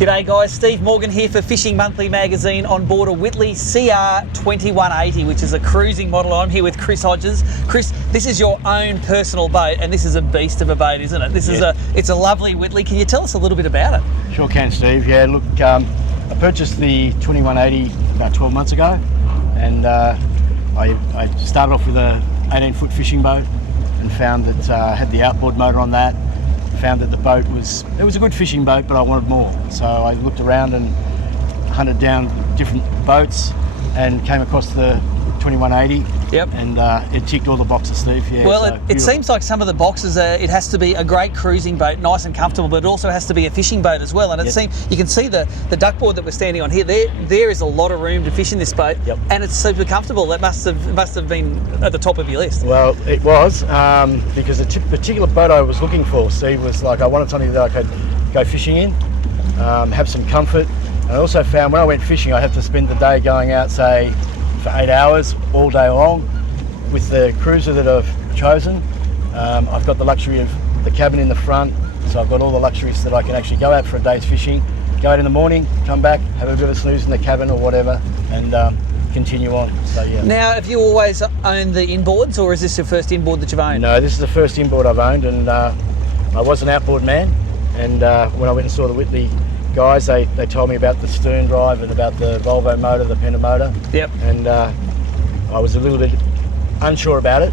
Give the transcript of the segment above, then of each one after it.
G'day guys, Steve Morgan here for Fishing Monthly Magazine on board a Whittley CR2180, which is a cruising model. I'm here with Chris Odgers. Chris, this is your own personal boat, and this is a beast of a boat, isn't it? It's a lovely Whittley. Can you tell us a little bit about it? Sure can, Steve. Yeah, look, I purchased the 2180 about 12 months ago, and I started off with a 18-foot fishing boat and found that had the outboard motor on that. Found that the boat was a good fishing boat, but I wanted more. So I looked around and hunted down different boats and came across the 2180. Yep. And it ticked all the boxes, Steve. Yeah, well, so it seems like some of the boxes, it has to be a great cruising boat, nice and comfortable, but it also has to be a fishing boat as well. And it seems, you can see the duckboard that we're standing on here, there is a lot of room to fish in this boat. Yep. And it's super comfortable. That must have been at the top of your list. Well, it was, because the particular boat I was looking for, Steve, was like I wanted something that I could go fishing in, have some comfort. And I also found when I went fishing, I have to spend the day going out, say, for 8 hours all day long. With the cruiser that I've chosen, I've got the luxury of the cabin in the front, so I've got all the luxuries that I can actually go out for a day's fishing, go out in the morning, come back, have a bit of a snooze in the cabin or whatever, and continue on. So yeah. Now, have you always owned the inboards, or is this your first inboard that you've owned? No, this is the first inboard I've owned, and I was an outboard man, and when I went and saw the Whittley guys, they told me about the stern drive and about the Volvo motor, the Penta motor. Yep. And I was a little bit unsure about it.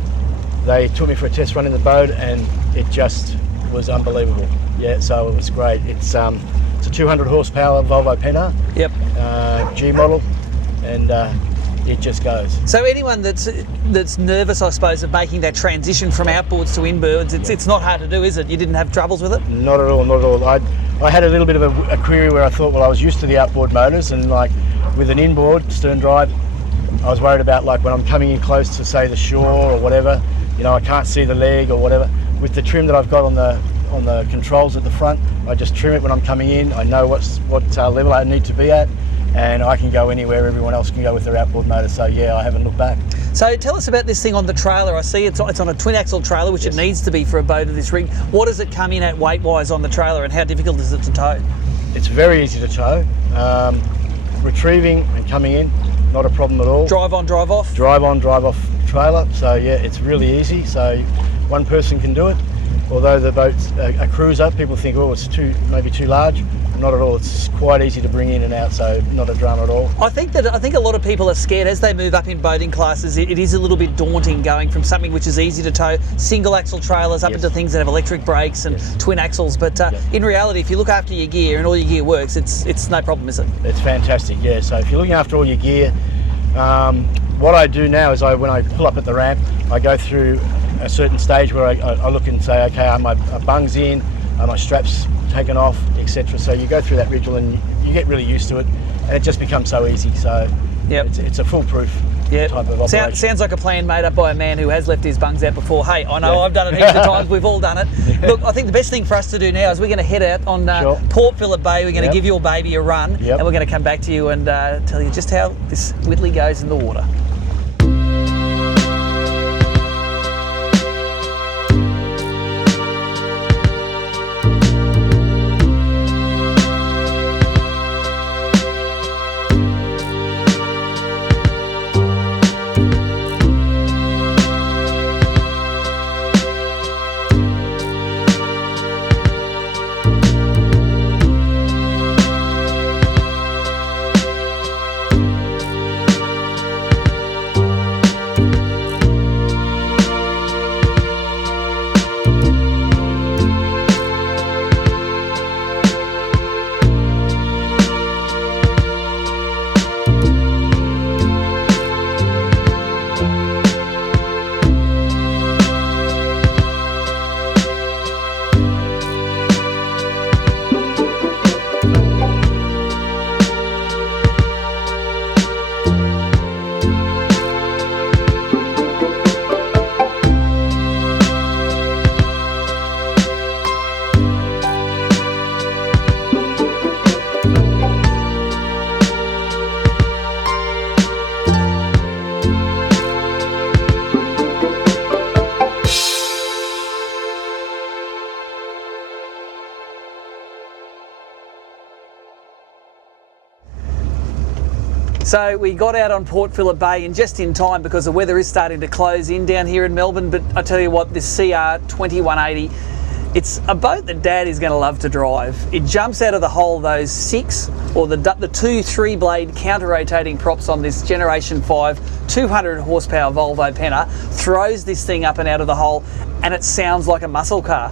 They took me for a test run in the boat, and it just was unbelievable. Yeah, so it was great. It's a 200 horsepower Volvo Penta. Yep. G model, and it just goes. So anyone that's nervous, I suppose, of making that transition from outboards to inboards, it's not hard to do, is it? You didn't have troubles with it? Not at all, not at all. I had a little bit of a query where I thought, well, I was used to the outboard motors, and like with an inboard stern drive, I was worried about like when I'm coming in close to, say, the shore or whatever, you know, I can't see the leg or whatever. With the trim that I've got on the controls at the front, I just trim it when I'm coming in. I know what level I need to be at, and I can go anywhere everyone else can go with their outboard motor. So yeah, I haven't looked back. So tell us about this thing on the trailer. I see it's on a twin axle trailer, which it needs to be for a boat of this rig. What does it come in at weight wise on the trailer, and how difficult is it to tow? It's very easy to tow. Retrieving and coming in, not a problem at all. Drive on, drive off? Drive on, drive off trailer. So yeah, it's really easy. So one person can do it. Although the boat's a cruiser, people think, oh, it's maybe too large. Not at all. It's quite easy to bring in and out, so not a drama at all. I think a lot of people are scared as they move up in boating classes. It is a little bit daunting going from something which is easy to tow, single axle trailers, up into things that have electric brakes and twin axles. But in reality, if you look after your gear and all your gear works, it's no problem, is it? It's fantastic. Yeah. So if you're looking after all your gear, what I do now is when I pull up at the ramp, I go through a certain stage where I look and say, okay, are my bungs in? Are my straps taken off, etc. So you go through that ritual and you get really used to it, and it just becomes so easy. So it's a foolproof type of operation. Sounds like a plan made up by a man who has left his bungs out before. Hey, I know I've done it heaps of times. We've all done it. Look, I think the best thing for us to do now is we're going to head out on Port Phillip Bay. We're going to give your baby a run, and we're going to come back to you and tell you just how this Whittley goes in the water. So we got out on Port Phillip Bay and just in time because the weather is starting to close in down here in Melbourne. But I tell you what, this CR2180, it's a boat that Dad is going to love to drive. It jumps out of the hole, those 6 or the 2 3-blade counter-rotating props on this Generation 5 200 horsepower Volvo Penta, throws this thing up and out of the hole, and it sounds like a muscle car.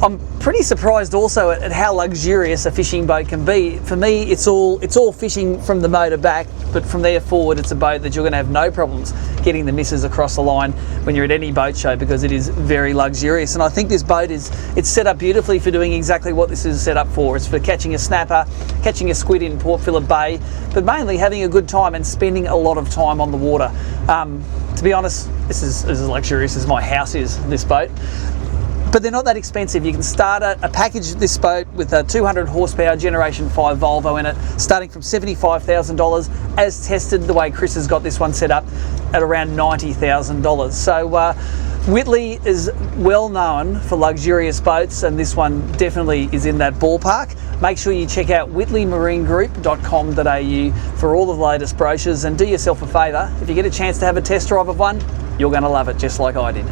I'm pretty surprised also at how luxurious a fishing boat can be. For me, it's all fishing from the motor back, but from there forward, it's a boat that you're going to have no problems getting the missus across the line when you're at any boat show, because it is very luxurious. And I think this boat it's set up beautifully for doing exactly what this is set up for. It's for catching a snapper, catching a squid in Port Phillip Bay, but mainly having a good time and spending a lot of time on the water. To be honest, this is as luxurious as my house is, this boat. But they're not that expensive. You can start a package this boat with a 200 horsepower Generation 5 Volvo in it, starting from $75,000, as tested the way Chris has got this one set up at around $90,000. So Whittley is well known for luxurious boats, and this one definitely is in that ballpark. Make sure you check out whitleymarinegroup.com.au for all of the latest brochures, and do yourself a favour, if you get a chance to have a test drive of one, you're going to love it just like I did.